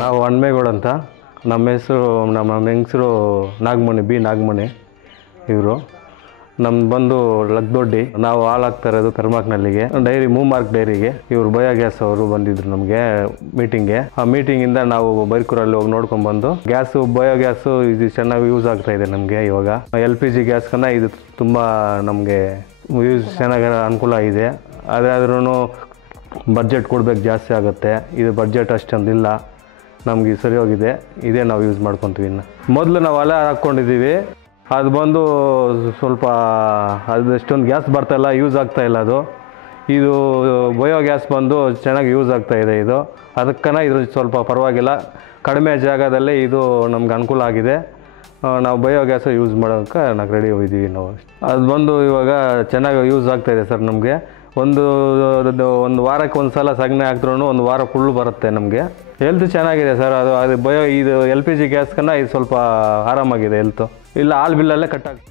ನಾವು ಹಣ್ಮೇಗೌಡ ಅಂತ. ನಮ್ಮ ಹೆಂಗಸರು ನಾಗಮಣಿ, ಬಿ ನಾಗಮಣಿ ಇವರು. ನಮ್ದು ಬಂದು ಲಗ್ದೊಡ್ಡಿ. ನಾವು ಹಾಲಾಗ್ತಾ ಇರೋದು ಕರ್ಮಾಕ್ನಲ್ಲಿಗೆ, ಡೈರಿ ಮೂಮಾರ್ಕ್ ಡೈರಿಗೆ. ಇವರು ಬಯೋಗ್ಯಾಸ್ ಅವರು ಬಂದಿದ್ರು ನಮಗೆ ಮೀಟಿಂಗ್ಗೆ. ಆ ಮೀಟಿಂಗಿಂದ ನಾವು ಬೈರ್ಕೂರಲ್ಲಿ ಹೋಗಿ ನೋಡ್ಕೊಂಡ್ಬಂದು ಬಯೋಗ್ಯಾಸು ಇದು ಚೆನ್ನಾಗಿ ಯೂಸ್ ಆಗ್ತಾ ಇದೆ ನಮಗೆ. ಇವಾಗ LPG ಗ್ಯಾಸ್ಕನ್ನ ಇದು ತುಂಬ ನಮಗೆ ಯೂಸ್ ಚೆನ್ನಾಗಿ ಅನುಕೂಲ ಇದೆ. ಆದ್ರೂ ಬಡ್ಜೆಟ್ ಕೊಡ್ಬೇಕು, ಜಾಸ್ತಿ ಆಗುತ್ತೆ. ಇದು ಬಡ್ಜೆಟ್ ಅಷ್ಟೊಂದಿಲ್ಲ ನಮಗೆ, ಸರಿ ಹೋಗಿದೆ. ಇದೇ ನಾವು ಯೂಸ್ ಮಾಡ್ಕೊತೀವಿ. ಇನ್ನು ಮೊದಲು ನಾವು ಒಲೆ ಹಾಕ್ಕೊಂಡಿದ್ದೀವಿ, ಅದು ಬಂದು ಸ್ವಲ್ಪ ಅದು ಎಷ್ಟೊಂದು ಗ್ಯಾಸ್ ಬರ್ತಾಯಿಲ್ಲ, ಯೂಸ್ ಆಗ್ತಾಯಿಲ್ಲ ಅದು. ಇದು ಬಯೋಗ್ಯಾಸ್ ಬಂದು ಚೆನ್ನಾಗಿ ಯೂಸ್ ಆಗ್ತಾಯಿದೆ. ಇದು ಅದಕ್ಕನ ಇದು ಸ್ವಲ್ಪ ಪರವಾಗಿಲ್ಲ, ಕಡಿಮೆ ಜಾಗದಲ್ಲೇ ಇದು ನಮ್ಗೆ ಅನುಕೂಲ ಆಗಿದೆ. ನಾವು ಬಯೋಗ್ಯಾಸ್ ಯೂಸ್ ಮಾಡೋಕ್ಕೆ ನಾವು ರೆಡಿ ಹೋಗಿದ್ದೀವಿ ನಾವು. ಅದು ಬಂದು ಇವಾಗ ಚೆನ್ನಾಗಿ ಯೂಸ್ ಆಗ್ತಾಯಿದೆ ಸರ್ ನಮಗೆ. ಒಂದು ವಾರಕ್ಕೆ ಒಂದು ಸಲ ಸಗಣಿ ಹಾಕಿದ್ರೂ ಒಂದು ವಾರ ಫುಲ್ಲು ಬರುತ್ತೆ ನಮಗೆ. ಹೆಲ್ತ್ ಚೆನ್ನಾಗಿದೆ ಸರ್. ಅದು ಇದು LPG ಗ್ಯಾಸ್ಕನ್ನ ಇದು ಸ್ವಲ್ಪ ಆರಾಮಾಗಿದೆ ಹೆಲ್ತು. ಇಲ್ಲ ಹಾಲು ಬಿಲ್ಲಲ್ಲೇ ಕಟ್ಟಾಗ್ತದೆ.